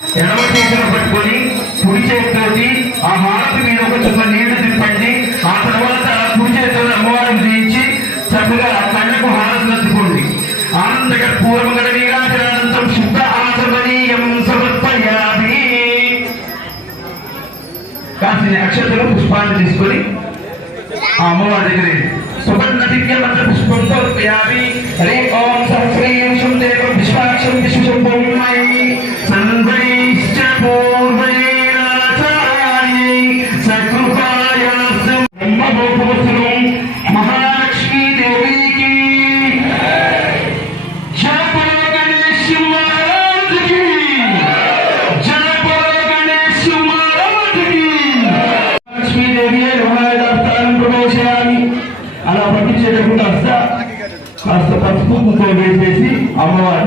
ఎడమ చేతులు పట్టుకొని కుడి చేతితోటి ఆ హారతి మీద ఒక చుక్క నీళ్లు తిప్పండి. ఆ తర్వాత కుడి చేతులు అమ్మవారిని తీయించి చక్కగా కళ్ళకు హారతి అందుకోండి. ఆనందక పూర్వగల నీరాజనంతం శుద్ధ ఆచమనీయం సమర్పయామి. కాసిన అక్షతలు పుష్పాన్ని తీసుకొని ఆ అమ్మవారి దగ్గర సువర్ణ దివ్య మంత్ర పుష్పం సమర్పయామి. హరి ఓం సహస్రీం శుద్ధేవ విశ్వాక్షం విశ్వశంభోమై సంవైశ్చ పూర్వైరాచార్యై సకృపాయాసం బ్రహ్మగోపురం మహాలక్ష్మీ దేవికి అలా పట్టించేటప్పుడు కాస్త పసుపు కుంకుమ వేసేసి అమ్మవారి